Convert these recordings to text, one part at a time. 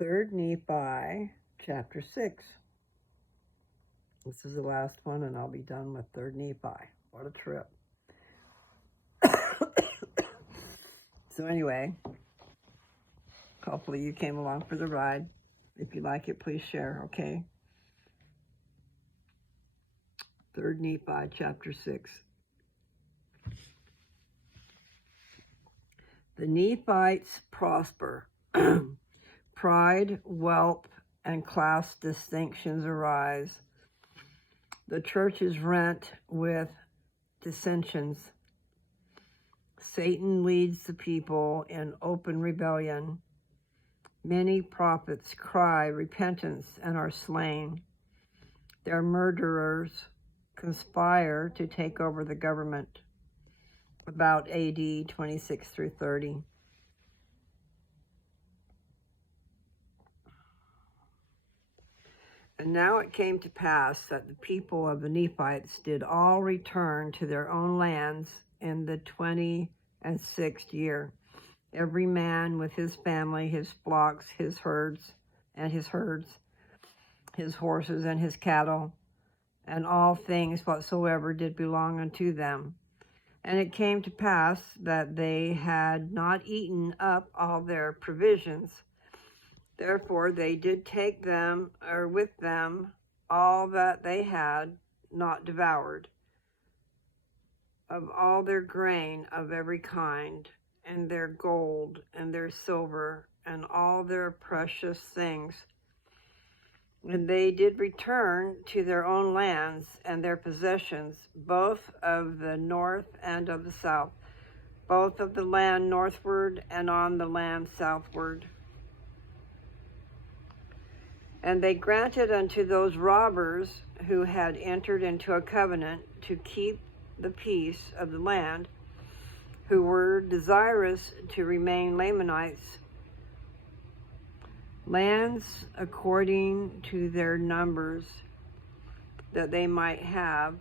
3rd Nephi, chapter 6. This is the last one, and I'll be done with 3rd Nephi. What a trip. So anyway, hopefully you came along for the ride. If you like it, please share, okay? 3rd Nephi, chapter 6. The Nephites prosper. Pride, wealth, and class distinctions arise. The church is rent with dissensions. Satan leads the people in open rebellion. Many prophets cry repentance and are slain. Their murderers conspire to take over the government. About AD 26 through 30. And now it came to pass that the people of the Nephites did all return to their own lands in the 26th year, every man with his family, his flocks, his herds, his horses and his cattle, and all things whatsoever did belong unto them. And it came to pass that they had not eaten up all their provisions. Therefore they did take them, or with them, all that they had not devoured, of all their grain of every kind, and their gold, and their silver, and all their precious things. And they did return to their own lands and their possessions, both of the north and of the south, both of the land northward and on the land southward. And they granted unto those robbers who had entered into a covenant to keep the peace of the land, who were desirous to remain Lamanites, lands according to their numbers, that they might have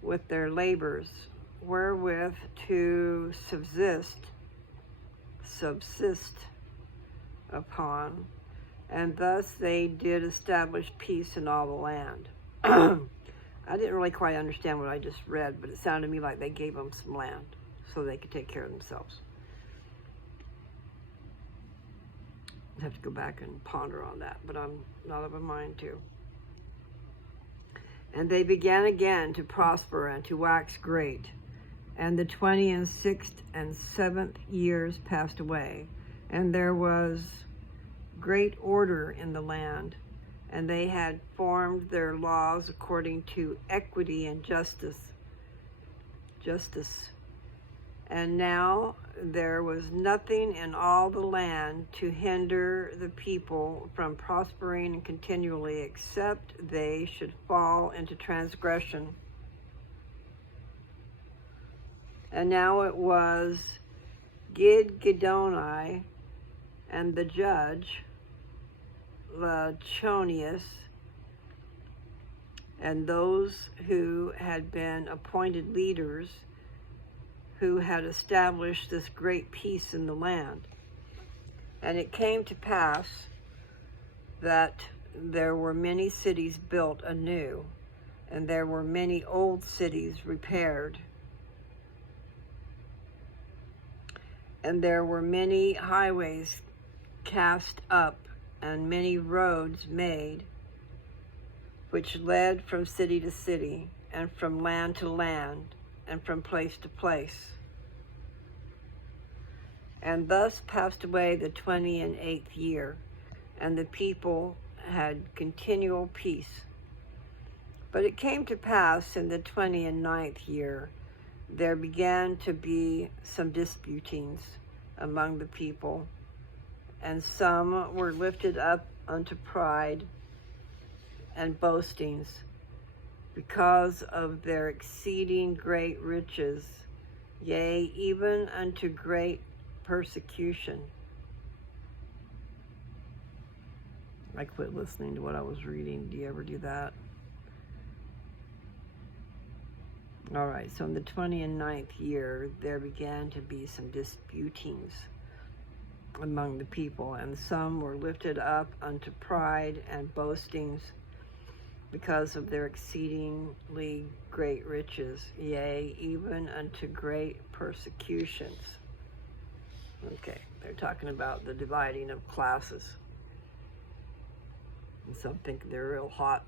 with their labors wherewith to subsist upon. And thus they did establish peace in all the land. I didn't really quite understand what I just read, but it sounded to me like they gave them some land so they could take care of themselves. I have to go back and ponder on that, but I'm not of a mind to. And they began again to prosper and to wax great. And the 26th and 7th years passed away, and there was great order in the land, and they had formed their laws according to equity and justice. And now there was nothing in all the land to hinder the people from prospering continually, except they should fall into transgression. And now it was Gidgiddoni and the judge, Lachonius, and those who had been appointed leaders, who had established this great peace in the land. And it came to pass that there were many cities built anew, and there were many old cities repaired. And there were many highways cast up, and many roads made, which led from city to city, and from land to land, and from place to place. And thus passed away the 28th year, and the people had continual peace. But it came to pass in the 29th year, there began to be some disputings among the people, and some were lifted up unto pride and boastings, because of their exceeding great riches, yea, even unto great persecution. I quit listening to what I was reading. Do you ever do that? All right, so in the 29th year, there began to be some disputings among the people, and some were lifted up unto pride and boastings because of their exceedingly great riches, yea, even unto great persecutions. Okay, they're talking about the dividing of classes. And some think they're real hot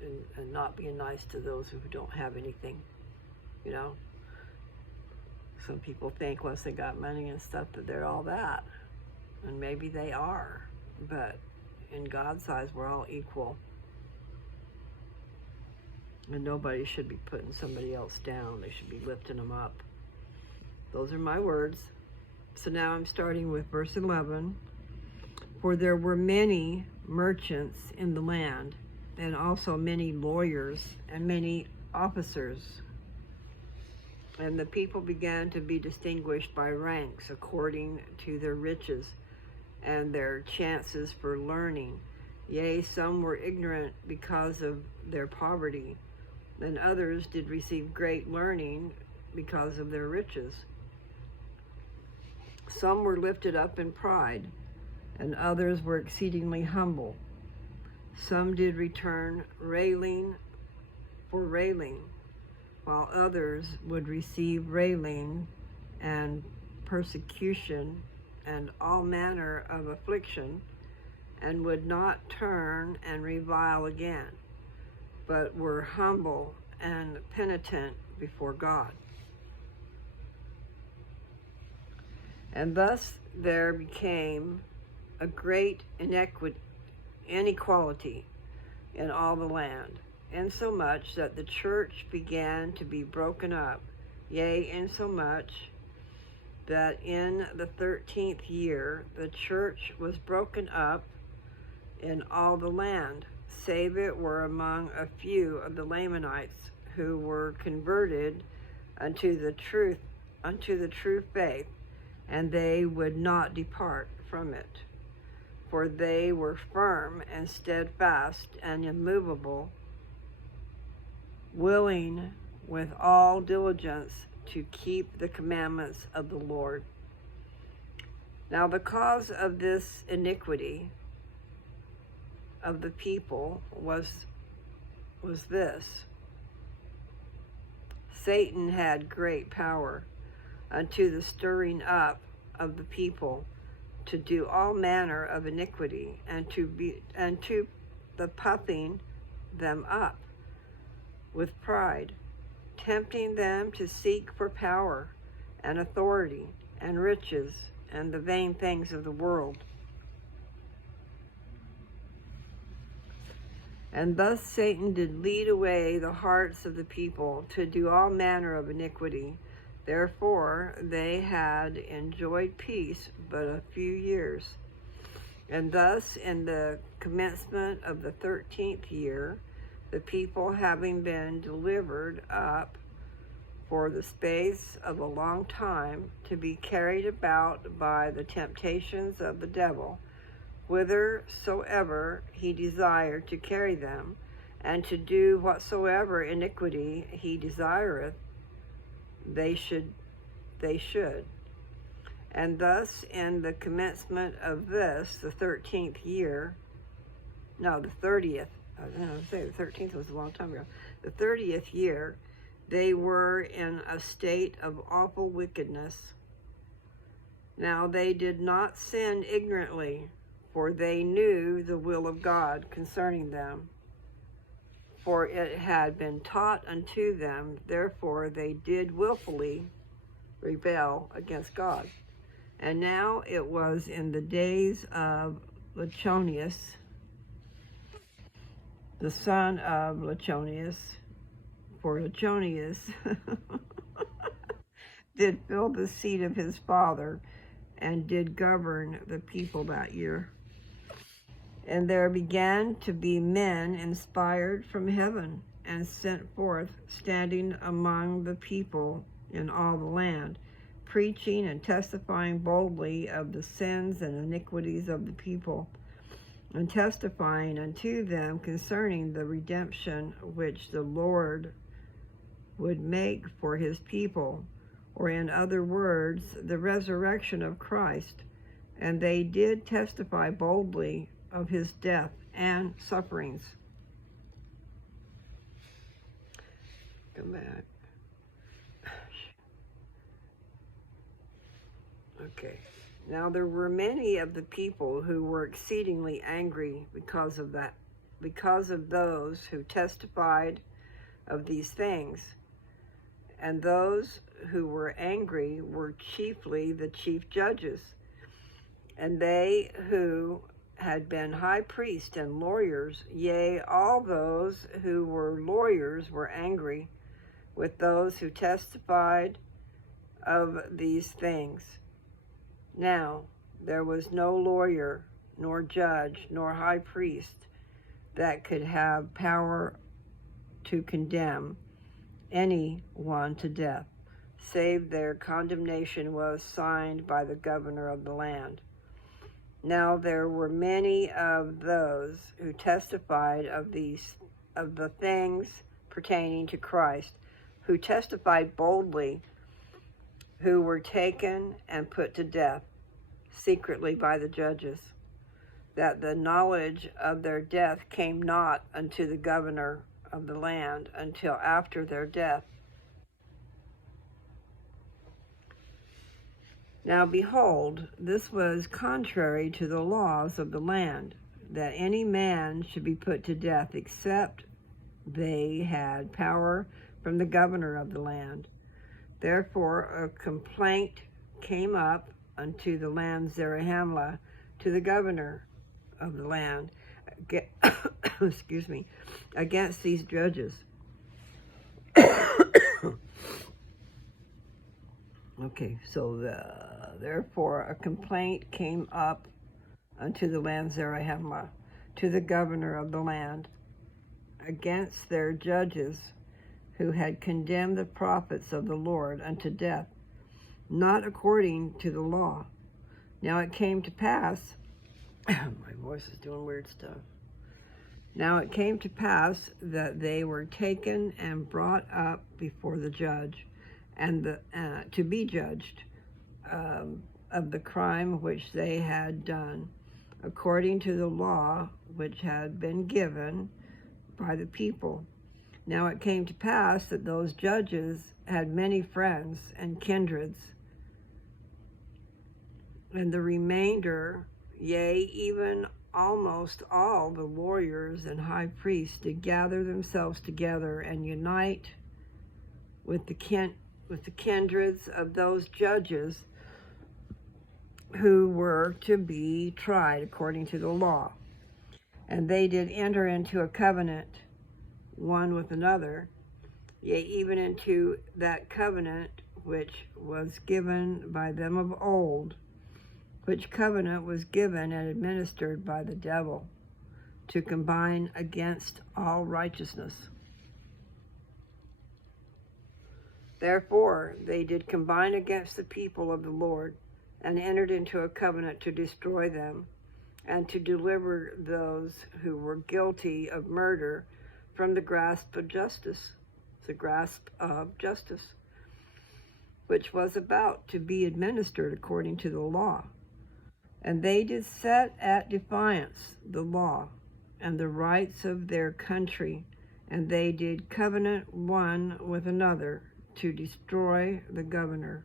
and not being nice to those who don't have anything, you know. Some people think once they got money and stuff that they're all that. And maybe they are. But in God's eyes, we're all equal. And nobody should be putting somebody else down. They should be lifting them up. Those are my words. So now I'm starting with verse 11. For there were many merchants in the land, and also many lawyers and many officers. And the people began to be distinguished by ranks according to their riches and their chances for learning. Yea, some were ignorant because of their poverty, and others did receive great learning because of their riches. Some were lifted up in pride, and others were exceedingly humble. Some did return railing for railing, while others would receive railing and persecution and all manner of affliction, and would not turn and revile again, but were humble and penitent before God. And thus there became a great inequality in all the land, insomuch that the church began to be broken up, yea, insomuch that in the 13th year the church was broken up in all the land, save it were among a few of the Lamanites who were converted unto the true faith, and they would not depart from it. For they were firm and steadfast and immovable, willing with all diligence to keep the commandments of the Lord. Now the cause of this iniquity of the people was this: Satan had great power unto the stirring up of the people to do all manner of iniquity, and to the puffing them up with pride, tempting them to seek for power and authority and riches and the vain things of the world. And thus Satan did lead away the hearts of the people to do all manner of iniquity. Therefore they had enjoyed peace but a few years. And thus in the commencement of the 13th year, the people, having been delivered up for the space of a long time to be carried about by the temptations of the devil, whithersoever he desired to carry them, and to do whatsoever iniquity he desireth, they should. And thus in the commencement of this, the 13th year, no, the 30th, I was going to say the 13th was a long time ago, the 30th year, they were in a state of awful wickedness. Now they did not sin ignorantly, for they knew the will of God concerning them, for it had been taught unto them. Therefore they did willfully rebel against God. And now it was in the days of Lechonius, the son of Lechonius, for Lechonius did fill the seat of his father, and did govern the people that year. And there began to be men inspired from heaven, and sent forth, standing among the people in all the land, preaching and testifying boldly of the sins and iniquities of the people, and testifying unto them concerning the redemption which the Lord would make for his people, or in other words, the resurrection of Christ, And they did testify boldly of his death and sufferings. Come back. Okay. Now there were many of the people who were exceedingly angry because of those who testified of these things. And those who were angry were chiefly the chief judges, and they who had been high priests and lawyers, yea, all those who were lawyers were angry with those who testified of these things. Now there was no lawyer, nor judge, nor high priest that could have power to condemn anyone to death, save their condemnation was signed by the governor of the land. Now there were many of those who testified of the things pertaining to Christ, who testified boldly, who were taken and put to death secretly by the judges, that the knowledge of their death came not unto the governor of the land until after their death. Now behold, this was contrary to the laws of the land, that any man should be put to death, except they had power from the governor of the land. Therefore a complaint came up unto the land Zarahemla, to the governor of the land, excuse me, against these judges. Okay, so therefore a complaint came up unto the land Zarahemla, to the governor of the land, against their judges, who had condemned the prophets of the Lord unto death, not according to the law. Now it came to pass, my voice is doing weird stuff. Now it came to pass that they were taken and brought up before the judge, and to be judged of the crime which they had done, according to the law which had been given by the people. Now it came to pass that those judges had many friends and kindreds, and the remainder, yea, even almost all the lawyers and high priests, did gather themselves together and unite with the kindreds of those judges who were to be tried according to the law. And they did enter into a covenant one with another, yea, even into that covenant which was given by them of old, which covenant was given and administered by the devil, to combine against all righteousness. Therefore they did combine against the people of the Lord, and entered into a covenant to destroy them, and to deliver those who were guilty of murder from the grasp of justice, which was about to be administered according to the law. And they did set at defiance the law and the rights of their country, and they did covenant one with another to destroy the governor,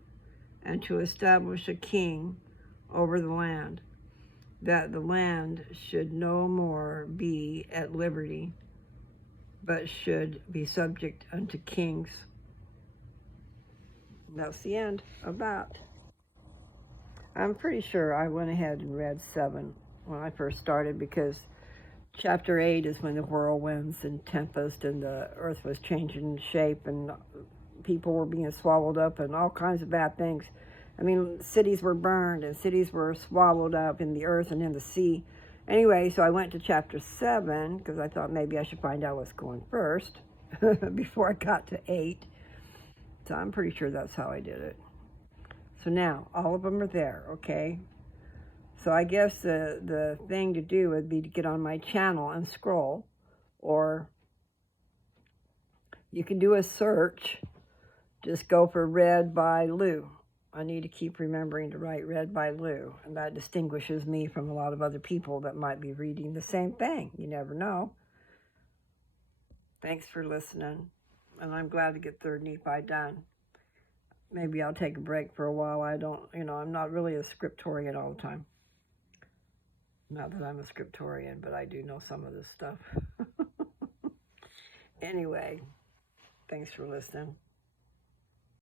and to establish a king over the land, that the land should no more be at liberty, but should be subject unto kings. That's the end of that. I'm pretty sure I went ahead and read 7 when I first started, because chapter 8 is when the whirlwinds and tempest and the earth was changing shape and people were being swallowed up and all kinds of bad things. I mean, cities were burned and cities were swallowed up in the earth and in the sea. Anyway, so I went to chapter 7 because I thought maybe I should find out what's going first before I got to 8. So I'm pretty sure that's how I did it. So now, all of them are there, okay? So I guess the thing to do would be to get on my channel and scroll, or you can do a search. Just go for Read by Lou, I need to keep remembering to write read by Lou, and that distinguishes me from a lot of other people that might be reading the same thing. You never know. Thanks for listening, and I'm glad to get 3rd Nephi done. Maybe I'll take a break for a while. I'm not really a scriptorian all the time. Not that I'm a scriptorian, but I do know some of this stuff. Anyway, thanks for listening.